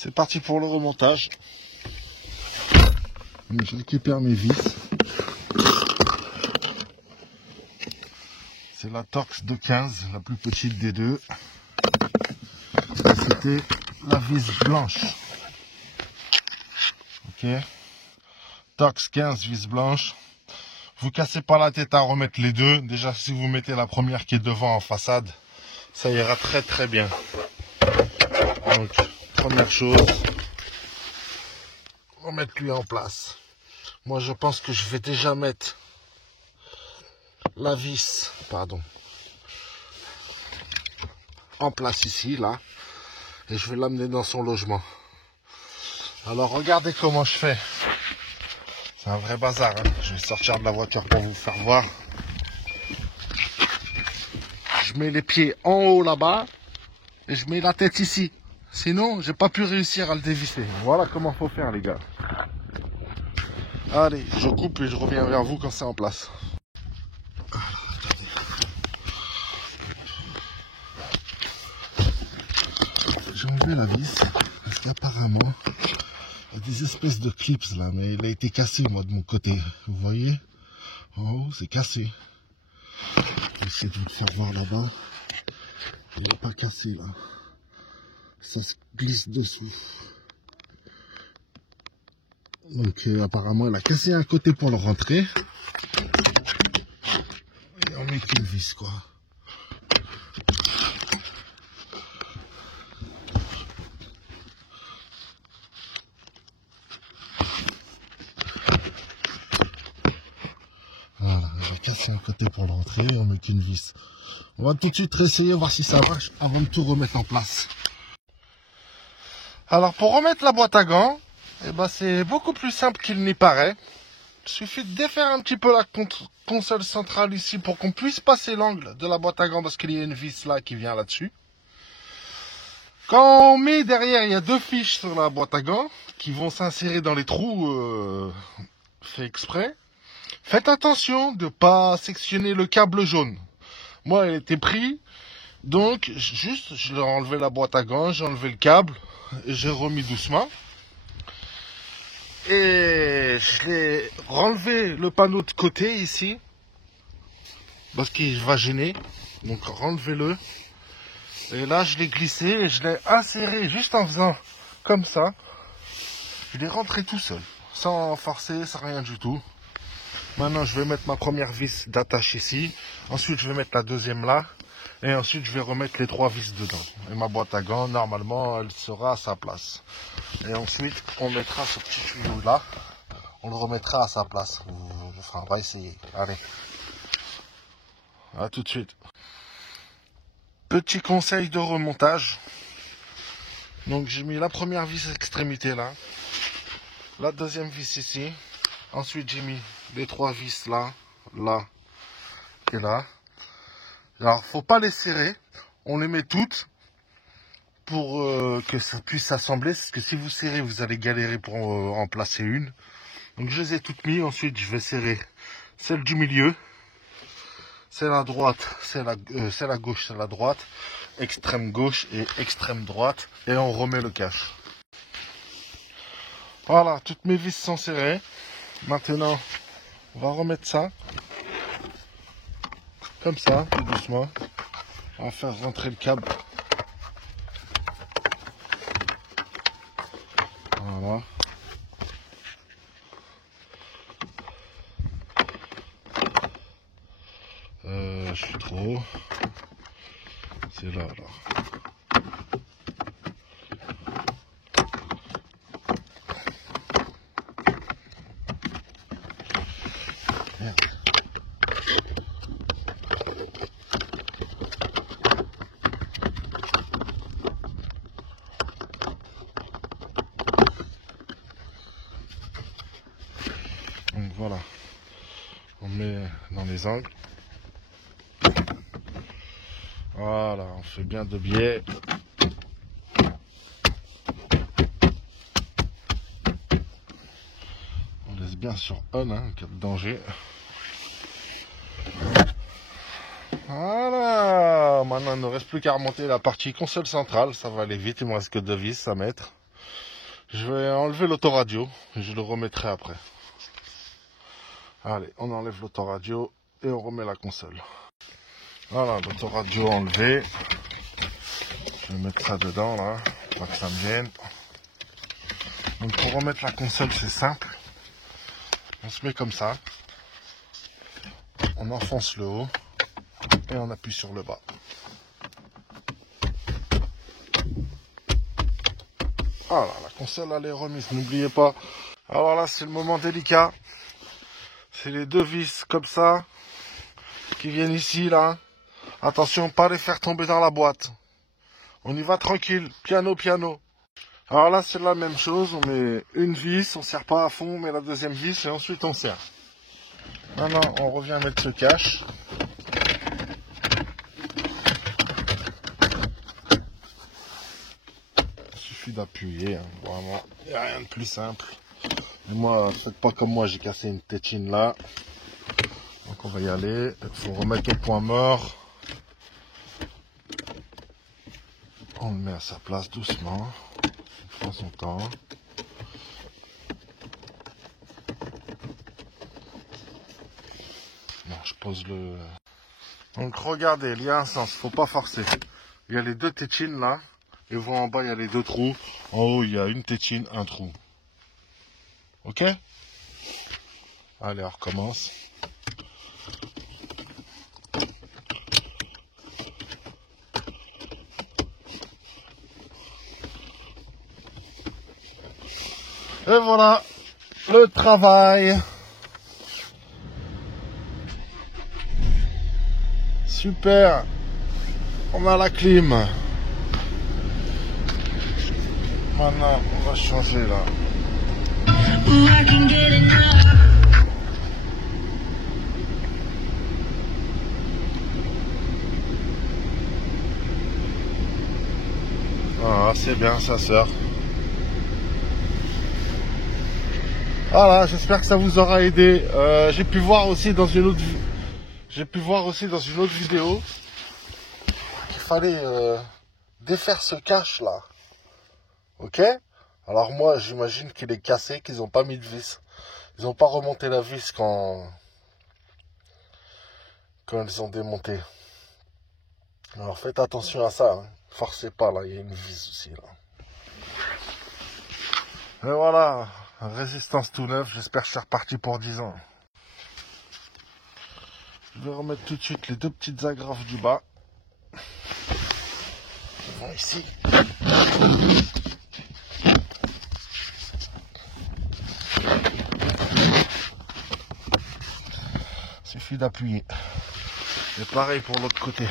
C'est parti pour le remontage. Donc, je récupère mes vis. C'est la Torx 215, la plus petite des deux. C'était la vis blanche. Ok. Torx 15, vis blanche. Vous cassez pas la tête à remettre les deux. Déjà, si vous mettez la première qui est devant en façade, ça ira très très bien. Donc, première chose, remettre lui en place. Moi, je pense que je vais déjà mettre la vis, en place ici, là, et je vais l'amener dans son logement. Alors, regardez comment je fais. C'est un vrai bazar, hein. Je vais sortir de la voiture pour vous faire voir. Je mets les pieds en haut là-bas et je mets la tête ici. Sinon, j'ai pas pu réussir à le dévisser. Voilà comment faut faire, les gars. Allez, je coupe et je reviens vers vous quand c'est en place. Alors, attendez. J'ai enlevé la vis parce qu'apparemment, il y a des espèces de clips là, mais il a été cassé, moi, de mon côté. Vous voyez? En haut, c'est cassé. Je vais essayer de vous le faire voir là-bas. Il n'est pas cassé, là. Ça se glisse dessous. Donc apparemment elle a cassé un côté pour le rentrer. Et on met qu'une vis, quoi. Voilà, elle a cassé un côté pour le rentrer et on met qu'une vis. On va tout de suite réessayer, voir si ça marche avant de tout remettre en place. Alors pour remettre la boîte à gants, eh ben, c'est beaucoup plus simple qu'il n'y paraît. Il suffit de défaire un petit peu la console centrale ici pour qu'on puisse passer l'angle de la boîte à gants parce qu'il y a une vis là qui vient là-dessus. Quand on met derrière, il y a deux fiches sur la boîte à gants qui vont s'insérer dans les trous fait exprès. Faites attention de ne pas sectionner le câble jaune. Moi, il était pris, donc juste, je l'ai enlevé la boîte à gants, j'ai enlevé le câble et j'ai remis doucement. Et je l'ai renlevé le panneau de côté ici, parce qu'il va gêner, donc renlevez-le. Et là, je l'ai glissé et je l'ai inséré juste en faisant comme ça. Je l'ai rentré tout seul, sans forcer, sans rien du tout. Maintenant, je vais mettre ma première vis d'attache ici. Ensuite, je vais mettre la deuxième là. Et ensuite, je vais remettre les trois vis dedans. Et ma boîte à gants, normalement, elle sera à sa place. Et ensuite, on mettra ce petit tuyau là. On le remettra à sa place. Enfin, on va essayer. Allez. À tout de suite. Petit conseil de remontage. Donc, j'ai mis la première vis extrémité là. La deuxième vis ici. Ensuite, j'ai mis les trois vis là, là et là. Alors, faut pas les serrer. On les met toutes pour que ça puisse s'assembler. Parce que si vous serrez, vous allez galérer pour en placer une. Donc, je les ai toutes mises. Ensuite, je vais serrer celle du milieu. C'est la droite, c'est la gauche, c'est la droite. Extrême gauche et extrême droite. Et on remet le cache. Voilà, toutes mes vis sont serrées. Maintenant, on va remettre ça. Comme ça, tout doucement. On va faire rentrer le câble. Voilà. Je suis trop haut. C'est là alors. Merde. Donc voilà, on met dans les angles. Voilà, on fait bien de biais. On laisse bien sur on, hein, en cas de danger. Voilà, maintenant il ne reste plus qu'à remonter la partie console centrale. Ça va aller vite, il me reste que deux vis à mettre. Je vais enlever l'autoradio et je le remettrai après. Allez, on enlève l'autoradio et on remet la console. Voilà, l'autoradio enlevé. Je vais mettre ça dedans là, pas que ça me gêne. Donc pour remettre la console, c'est simple. On se met comme ça. On enfonce le haut et on appuie sur le bas. Voilà, la console elle est remise, n'oubliez pas. Alors là, c'est le moment délicat. C'est les deux vis comme ça qui viennent ici là. Attention, pas les faire tomber dans la boîte. On y va tranquille, piano, piano. Alors là, c'est la même chose. On met une vis, on serre pas à fond, on met la deuxième vis et ensuite on serre. Maintenant, on revient mettre ce cache. Il suffit d'appuyer, hein, vraiment. Il n'y a rien de plus simple. Et moi, faites pas comme moi, j'ai cassé une tétine là. Donc on va y aller. Il faut remettre au point mort. On le met à sa place doucement. On prend son temps. Non, je pose le... Donc regardez, il y a un sens, faut pas forcer. Il y a les deux tétines là. Et vous en bas, il y a les deux trous. En haut, il y a une tétine, un trou. Ok? Allez, on recommence. Et voilà, le travail. Super. On a la clim. Maintenant, on va changer là. Ah, c'est bien, ça sort. Voilà, j'espère que ça vous aura aidé. J'ai pu voir aussi dans une autre vidéo qu'il fallait défaire ce cache là. Ok? Alors moi, j'imagine qu'il est cassé, qu'ils n'ont pas mis de vis. Ils n'ont pas remonté la vis quand ils ont démonté. Alors faites attention à ça. Hein. Forcez pas là, il y a une vis aussi là. Et voilà, résistance tout neuf, j'espère que c'est reparti pour 10 ans. Je vais remettre tout de suite les deux petites agrafes du bas. Voilà, ici. Suffit d'appuyer. Et pareil pour l'autre côté.